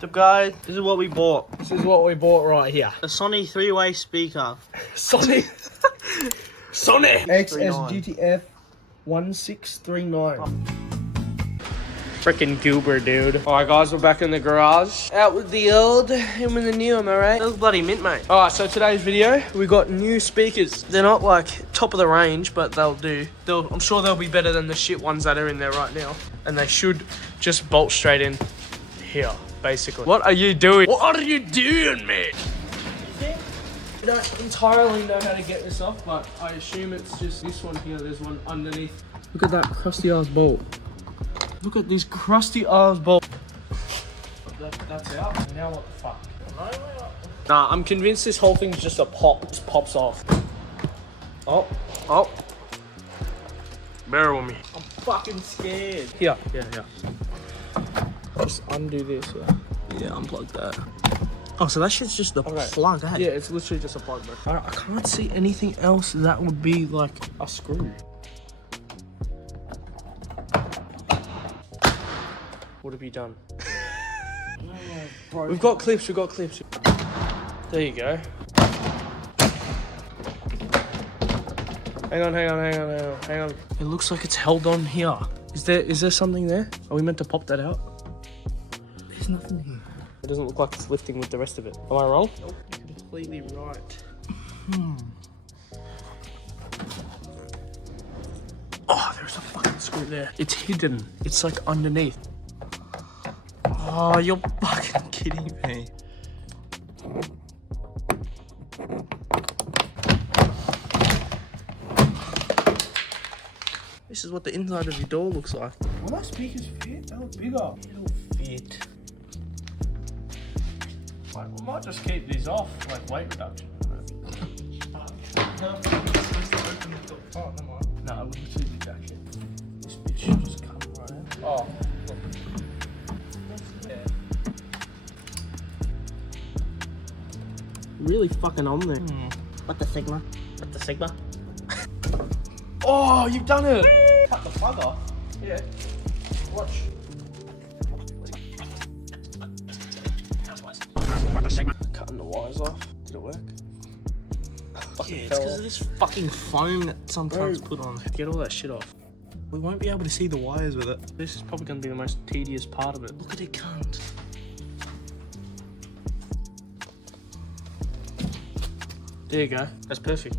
What's up, guys? This is what we bought. This is what we bought right here. A Sony 3-way speaker. Sony. Sony. XSGTF 1639. Freaking Gilbert, dude. Alright, guys, we're back in the garage. Out with the old, in with the new, am I right? That was bloody mint, mate. Alright, so today's video, we got new speakers. They're not like top of the range, but they'll do. I'm sure they'll be better than the shit ones that are in there right now. And they should just bolt straight in here, basically. What are you doing? What are you doing, mate? I don't entirely know how to get this off, but I assume it's just this one here. There's one underneath. Look at that crusty ass bolt. Look at this crusty ass bolt. That's out. Now what the fuck? Nah, I'm convinced this whole thing's just a pop. Just pops off. Oh. Bear with me. I'm fucking scared. Here. Just undo this, yeah, unplug that. Oh, so that shit's just the plug, eh? Yeah, it's literally just a plug, bro. I can't see anything else that would be like a screw. What have you done? We've got clips. There you go. Hang on. It looks like it's held on here. Is there something there? Are we meant to pop that out? There's nothing here. It doesn't look like it's lifting with the rest of it. Am I wrong? Nope, you're completely right. Oh, there's a fucking screw there. It's hidden. It's like underneath. Oh, you're fucking kidding me. This is what the inside of your door looks like. Will my speakers fit? They look bigger. It'll fit. Like, we might just keep these off, like weight reduction. No, oh, never mind. No, we'll just leave the jacket. This bitch should just come right out. Oh, look. Yeah. Really fucking on there. What the Sigma? What the Sigma? Oh, you've done it! Cut the plug off. Yeah. Watch. Cutting the wires off. Did it work? Yeah, it's because of this fucking foam that sometimes put on. Get all that shit off. We won't be able to see the wires with it. This is probably going to be the most tedious part of it. Look at it, cunt. There you go. That's perfect.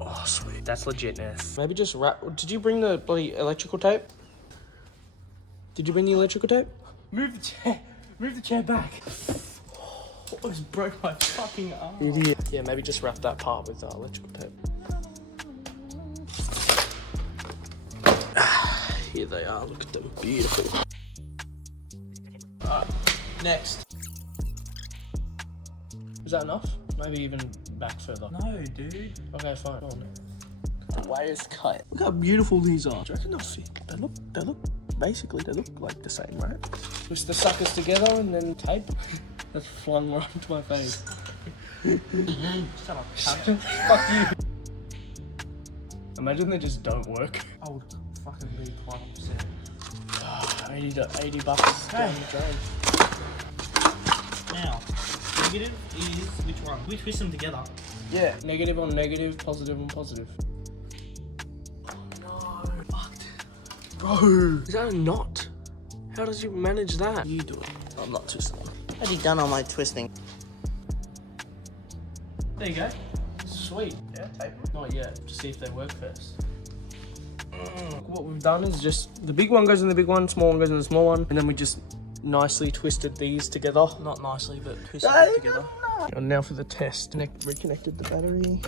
Oh, sweet. That's legitness. Maybe just wrap. Did you bring the bloody electrical tape? Did you bring the electrical tape? Move the chair back. Almost broke my fucking arm. Idiot. Yeah, maybe just wrap that part with electrical tape. Here they are. Look at them. Beautiful. Next. Is that enough? Maybe even back further. No, dude. Okay, fine. Oh, no. Wires cut. Look how beautiful these are. Do you reckon they'll fit? They look like the same, right? Twist the suckers together and then tape. That's flung right into my face. Shut up, cunt. Fuck you. Imagine they just don't work. I would fucking be 100%. $80 down the drain. Now, negative is which one? We twist them together. Yeah, negative on negative, positive on positive. No, fucked. Bro, is that a knot? How did you manage that? You do it. I'm not twisting. How's he done all my twisting? There you go. Sweet. Yeah, tape. Not yet. Just see if they work first. What we've done is just the big one goes in the big one, small one goes in the small one, and then we just nicely twisted these together. Not nicely, but twisted them together. And now for the test. Reconnected the battery.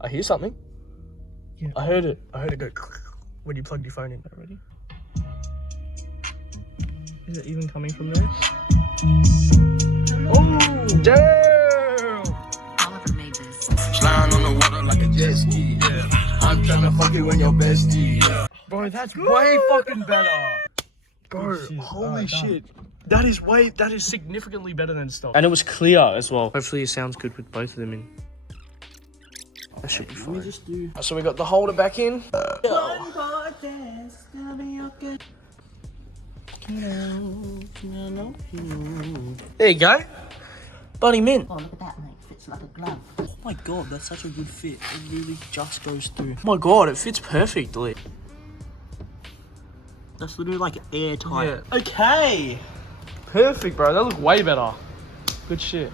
I hear something. Yeah. I heard it go when you plugged your phone in. Ready? Is it even coming from there? Oh, damn! Oliver made this. Sliding on the water like a jet ski, yeah. I'm tryna fuck it when you're bestie, yeah. Bro, that's way fucking better. Bro, Shit. holy shit. That is significantly better than stock. And it was clear as well. Hopefully it sounds good with both of them in. That should be Let me fine. just do. So we got the holder back in. There you go. Bloody mint. Oh, look at that, mate. Fits like a glove. Oh my god, that's such a good fit. It really just goes through. Oh my god, it fits perfectly. That's literally like airtight. Yeah. Okay. Perfect, bro. That look way better. Good shit.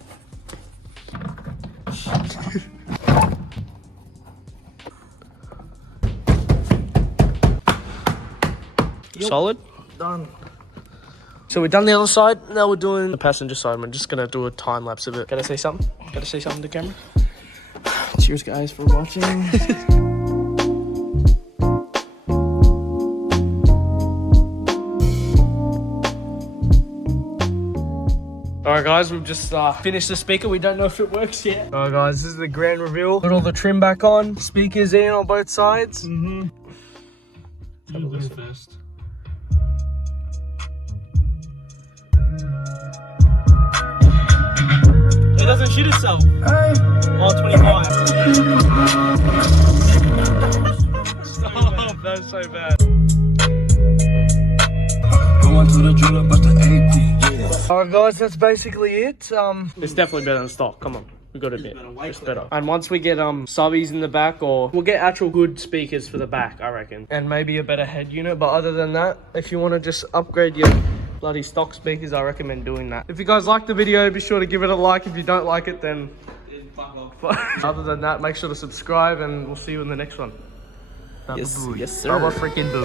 Solid. Done. So we've done the other side. Now we're doing the passenger side. We're just gonna do a time lapse of it. Gotta say something? Gotta say something to camera? Cheers, guys, for watching. Alright guys, we've just finished the speaker. We don't know if it works yet. Alright guys, this is the grand reveal. Put all the trim back on. Speakers in on both sides. You go first. It doesn't shoot itself. Oh, 25. Stop, that's so bad. Going to the jeweler, but the AP, yeah. Alright guys, that's basically it. It's definitely better than stock. Come on, we got to admit, it's better. And once we get subbies in the back, or we'll get actual good speakers for the back, I reckon, and maybe a better head unit. But other than that, if you want to just upgrade your bloody stock speakers, I recommend doing that. If you guys like the video, be sure to give it a like. If you don't like it, then fuck off. Other than that, make sure to subscribe, and we'll see you in the next one. Yes, Boo. yes, sir. Baba freaking boo.